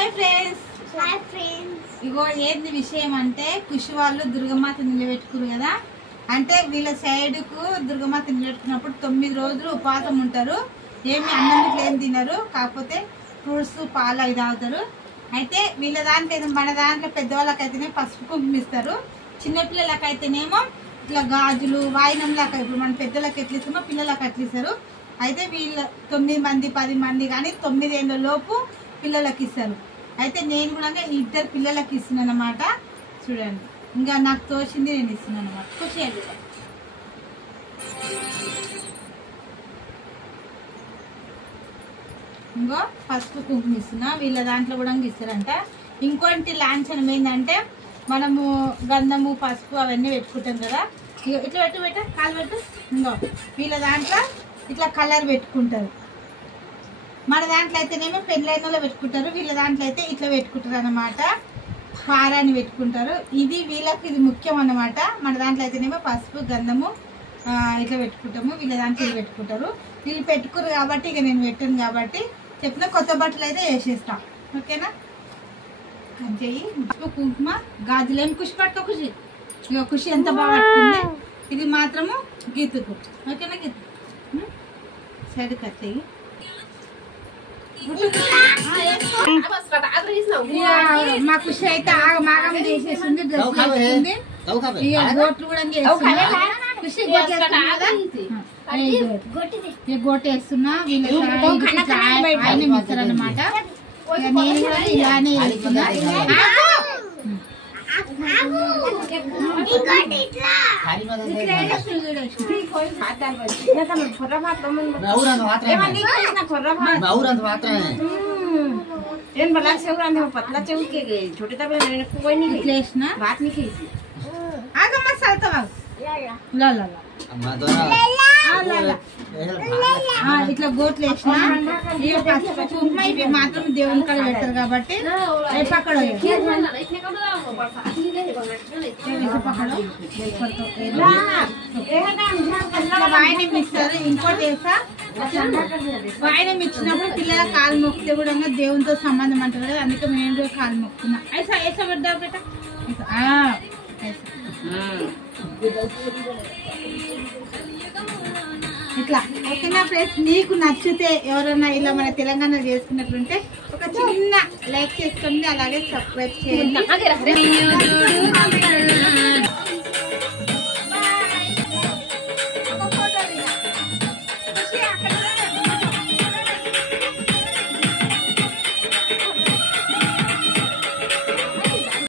Hi friends ఇగో ఏంది విషయం అంటే కుషి వాళ్ళు దుర్గమాత నిలబెట్టుకురు కదా. అంటే వీళ్ళ సైడ్ కు దుర్గమాత నిలబెట్టుకున్నప్పుడు 9 రోజులు ఉపవాసం ఉంటారు. ఏమి అన్నం ఏం తినరు, కాకపోతే ఫ్రూట్స్ పాలు అవి తాగుతారు. అయితే వీళ్ళ దాంట్లో మన దాంట్లో పెద్దవాళ్ళకైతేనే పసుపు కుంకుమిస్తారు, చిన్నపిల్లలకైతేనేమో ఇట్లా గాజులు వాయినంలాగా ఇప్పుడు మన పెద్దలకు ఎట్లిస్తామో పిల్లలకు అట్లిస్తారు. అయితే వీళ్ళ 9 మంది 10 మంది కానీ 9 ఏళ్ళ లోపు పిల్లలకి ఇస్తారు. అయితే నేను కూడా 2 పిల్లలకి ఇస్తున్నాను అన్నమాట. చూడండి, ఇంకా నాకు తోచింది నేను ఇస్తున్నాను అన్నమాట. ఖుషి అండి. ఇంకో పసుపు కుంకుమ ఇస్తున్నా, వీళ్ళ దాంట్లో కూడా ఇస్తారంట. ఇంకోటి లాంఛనం ఏంటంటే మనము గంధము పసుపు అవన్నీ పెట్టుకుంటాం కదా. ఇట్లా పెట్టు కాలు పెట్టు. ఇంకో వీళ్ళ దాంట్లో ఇట్లా కలర్ పెట్టుకుంటారు. మన దాంట్లో అయితేనేమో పెళ్ళైనలో పెట్టుకుంటారు, వీళ్ళ దాంట్లో అయితే ఇట్లా పెట్టుకుంటారు అన్నమాట. హారాన్ని పెట్టుకుంటారు. ఇది వీళ్ళకి ఇది ముఖ్యం అన్నమాట. మన దాంట్లో అయితేనేమో పసుపు గంధము ఇట్లా పెట్టుకుంటాము, వీళ్ళ దాంట్లో ఇది పెట్టుకుంటారు. వీళ్ళు పెట్టుకురు కాబట్టి ఇక నేను పెట్టాను కాబట్టి చెప్పిన కొత్త బట్టలు అయితే వేసేస్తాం. ఓకేనా? చెయ్యి పసుపు కుంకుమ గాజులేం ఖుషి పట్టుకో. ఖుషి ఇక ఖుషి ఎంత బాగా పట్టుకుంది. ఇది మాత్రము గీతుకు. ఓకేనా? గీతు సైడ్ కట్టేయి. మా ఖుషి అయితే ఆగమాగం చేసేసింది, డ్రెస్ వేసుకుంది. ఇక గోట్లు కూడా ఖుషి గోట వేస్తున్నా. ఆయన మిస్తారు అన్నమాట. నేను కూడా ఇలానే వేస్తున్నా. पतला चौक के गए छोटे तब कोई नहीं लेना बात नहीं की आगे मत चलता ला ला ला ఇట్లా గోట్లు వేసిన ఇవి మాత్రం దేవుని కాడ పెడతారు కాబట్టి పక్కడ వాయినం ఇస్తారు. ఇంకోటి వేసా వాయినం ఇచ్చినప్పుడు పిల్లల కాలు మొక్కితే కూడా దేవునితో సంబంధం అంటారు కదా, అందుకే మేము కూడా కాలు మొక్కుతున్నా. ఐసా వేసా పెడతా బేట. ఇట్లా ఓకేనా ఫ్రెండ్స్? నీకు నచ్చితే ఎవరైనా ఇలా మన తెలంగాణ చేసుకున్నట్లుంటే ఒక చిన్న లైక్ చేసుకోండి, అలాగే సబ్స్క్రైబ్ చేయండి.